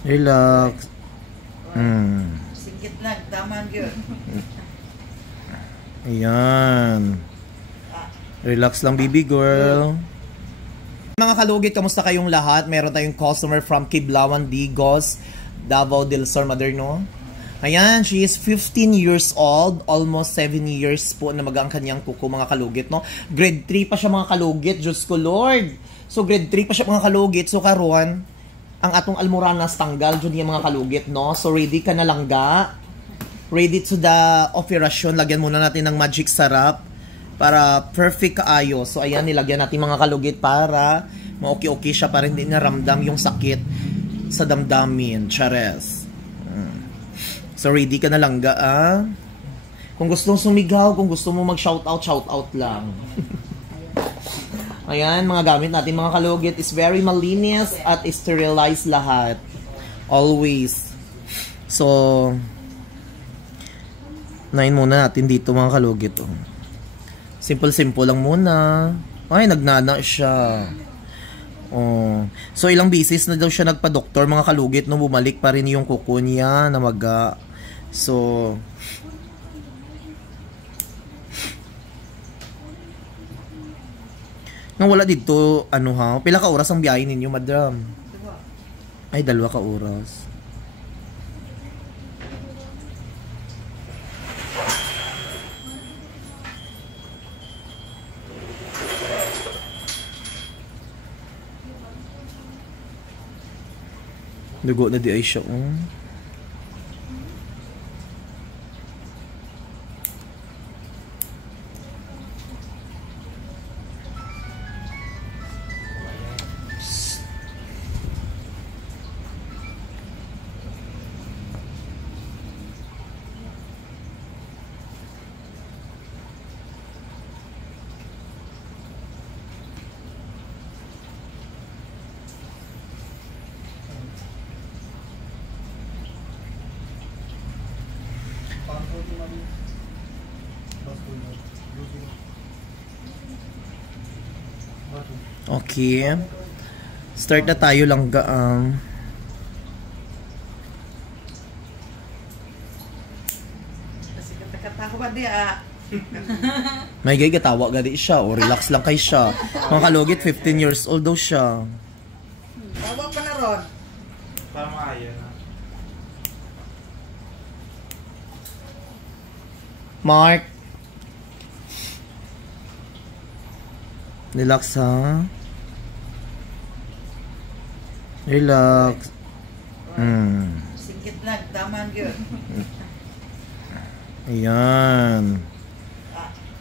Relax. Sikit lang, tama yun. Ayan. Relax lang, baby girl. Mga kalugit, kamusta kayong lahat? Meron tayong customer from Kiblawan, Digos, Davao del Sur, Maderno. Ayan, she is 15 years old, almost 7 years po na ang kanyang kuko, mga kalugit, no? Grade 3 pa siya, mga kalugit, Diyos ko Lord. So, grade 3 pa siya, mga kalugit. So, karon ang atong almoranas tanggal, dyan yung mga kalugit, no? So, ready ka na lang ga? Ready to the operasyon. Lagyan muna natin ng magic sarap para perfect kaayo. So, ayan, nilagyan natin mga kalugit para ma-okay-okay siya, para hindi naramdam yung sakit sa damdamin. Chares. So, ready ka na lang ga, ah? Kung gusto mong sumigaw, kung gusto mong mag-shoutout, shoutout lang. Ayan, mga gamit natin, mga kalugit, is very malinis at sterilized lahat. Always. So, nain muna natin dito, mga kalugit. Oh. Simple-simple lang muna. Ay, nagnana siya. Oh. So, ilang bisis na daw siya nagpa-doktor, mga kalugit, no, bumalik pa rin yung kuko niya na maga. So, nang wala dito, ano ha, pila ka oras ang biyahe ninyo, madam? Ay, 2 ka oras. Dugo na di ay siya, Okay. Start na tayo lang gaang. Kasi katawa di ah. May gay gatawa gadi siya o relax lang kay siya. Mga kalugit, 15 years old daw siya. Tawa pa na ron. Tama yan. Mark. Relax ha. Relax. Sikit lang, tama yun. Ayan.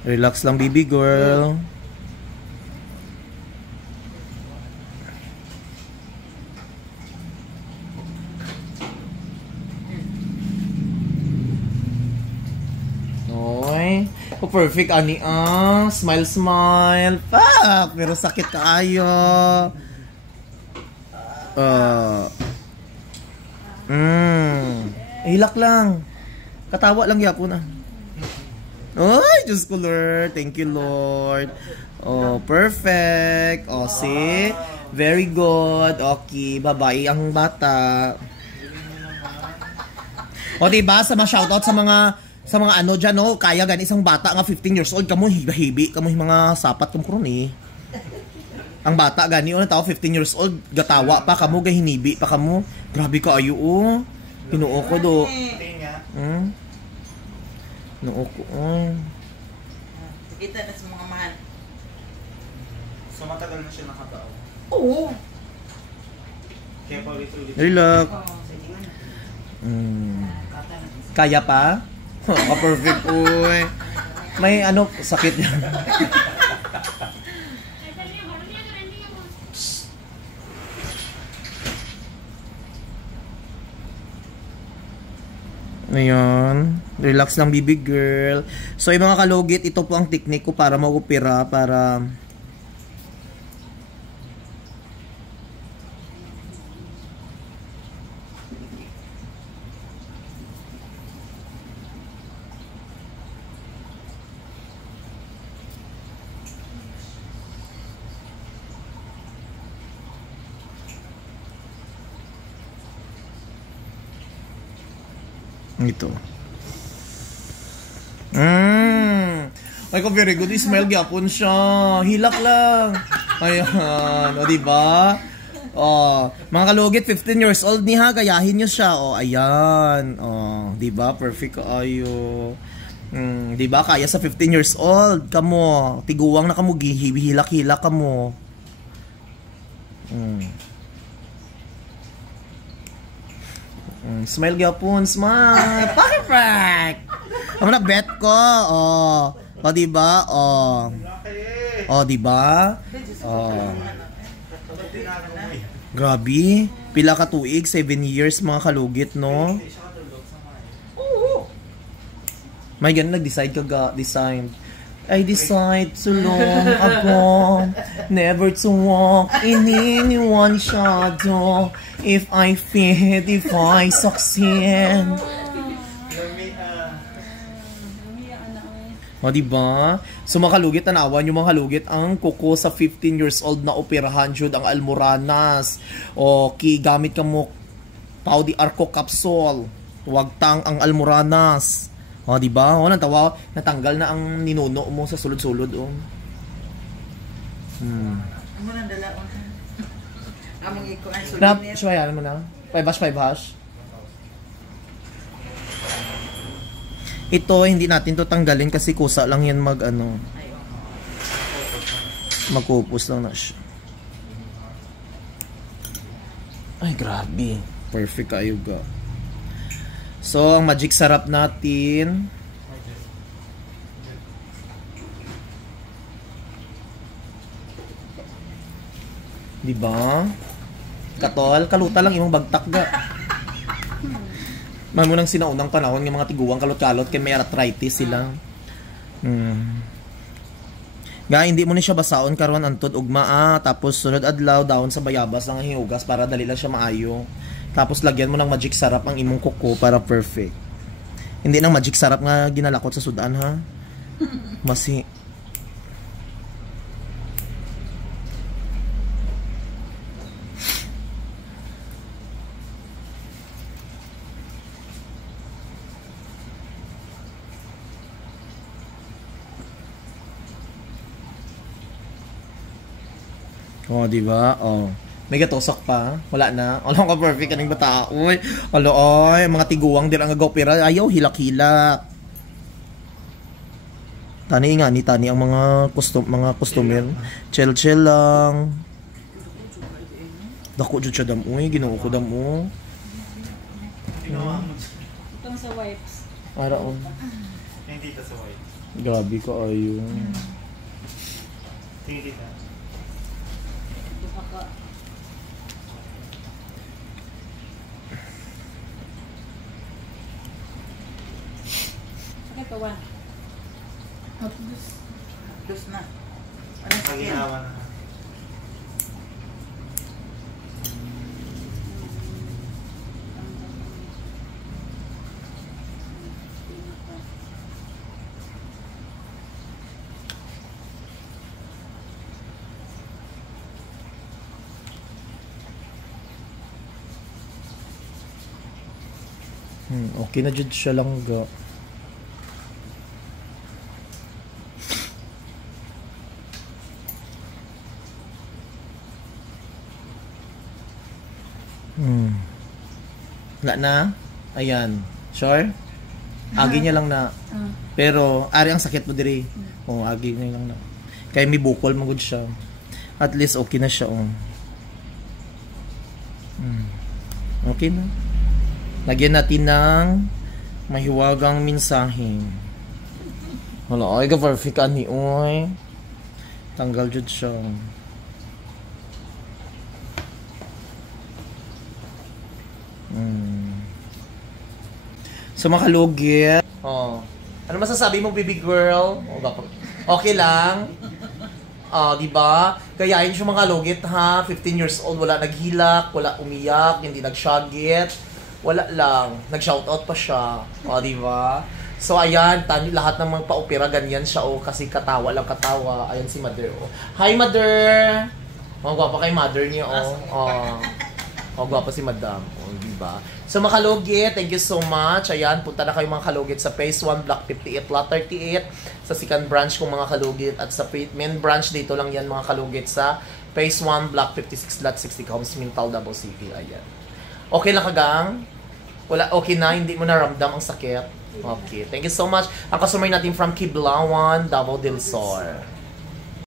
Relax lang, baby girl. Oy. Oh, perfect, ani. Smile, smile. Pak! Pero sakit kaayo. Hilak lang. Katawa lang yapon ah. Ay, Diyos ko Lord. Thank you Lord. Oh, perfect. Oh, see? Very good. Okay, babae ang bata. O, diba? Sa mga shoutout sa mga ano dyan, no? Kaya gan isang bata nga 15 years old. Kamu hibi-hibi. Kamu mga sapat kong kuron eh. Ang bata gani, o, tao 15 years old. Gatawa pa. Kamu gahinibi pa kamu. Grabe ka ayo, oh. Pinuo ko do. Noo ko, Kita na sa mga mahal. So matagal na siya nakatao. Oo. Kaya pa ulit-ulit. Relax. Kaya pa? Perfect, uy. May ano, sakit yan. Ngayon, relax lang, baby girl. So, yung mga kalugit, ito po ang technique ko para mag-opera, para Ito. Ay ko, very good. Smile gyapon siya. Hilak lang. Ayan. O, diba? O, mga kalugit, 15 years old ni ha. Gayahin nyo siya. O, ayan. O, diba? Perfect ayo. Diba? Kaya sa 15 years old. Kamo. Tiguwang na kamo. Hilak-hilak kamo. Smile gyapon. Smile. Perfect. Ang bet ko. O, diba? O, diba? O. Grabe. Pila ka tuig, 7 years mga kalugit, no? May ganun, nag-decide ka decide. I decide so long ago never to walk in anyone's shadow. If I fail, if I succeed. O, diba? So, mga kalugit, tanawan yung mga kalugit ang kuko sa 15 years old na operahan jud ang almoranas. O, gamit ka mo pao di arco capsule. Huwag tang ang almoranas. O, diba? O, natanggal na ang ninuno mo sa sulod-sulod. O. Amo nang dalaon. Among iko ang Rap, sulinit. suwayan mo na. 5 hash. Ito, hindi natin to tanggalin kasi kusa lang yan magkupos lang na siya. Ay, grabe. Perfect kayo ga. So, ang magic sarap natin. Diba? Katol, kaluta lang imong bagtak ga. Man mo nang sinaunang panahon ng mga tiguwang kalot-kalot kay may arthritis sila. Nga, hindi mo ni siya basaon karon antod ugma tapos sunod adlaw daon sa bayabas lang hiugas para dali lang siya maayo. Tapos lagyan mo ng magic sarap ang imong kuko para perfect. Hindi nang magic sarap nga ginalakot sa sudan ha. Masi. Oh, di ba? Oh. May gatusok pa. Wala na. Alam ko perfect kaning bata. Uy, alo oy, mga tiguwang dir ang gagawpira. Ayaw hilak-hilak. Tani nga ni tani ang mga customer. Chill lang. Dako jud siya damo, Ginoo ko damo. Itong sa wipes. Ara on. Hindi ta sa white. Grabe ka ayo. Tingin dito. Duha ka. Sakit pa ba? Plus na. Ano sa akin? Paginawa na. Okay na jud siya lang ga. Wala na? Ayan. Sure? Agi niya lang na. Pero, ari ang sakit mo diri. O, agi niya lang na. Kaya may bukol magud siya. At least, okay na siya. Okay na. Lagyan natin ng mahiwagang mensahe. Wala, ay, ka-perfect ani, oy. Tanggal jud siya. So, makalugit. Oh. Ano masasabi mo, baby girl? Okay lang. Di ba? Kayain siya mga lugit, ha? 15 years old, wala naghilak, wala umiyak, hindi nagsyagit. Wala lang. Nag-shoutout pa siya. Di ba? So, ayan, lahat ng mga pa-opera, ganyan siya, kasi katawa lang katawa. Ayan si Mother, Hi, Mother! Mga gwapa kay Mother niya, Oh, gwapo si Madam. Oh, diba? So, mga kalugit, thank you so much. Ayan, punta na kayo mga kalugit sa Phase 1, Block 58, Lot 38. Sa second branch kong mga kalugit. At sa main branch, dito lang yan mga kalugit sa Phase 1, Block 56, Lot 60, Comes Mintal, Davao City. Ayan. Okay lang kagang? Wala, okay na? Hindi mo naramdam ang sakit? Okay, thank you so much. Ang customer natin from Kiblawan, Davao del Sur.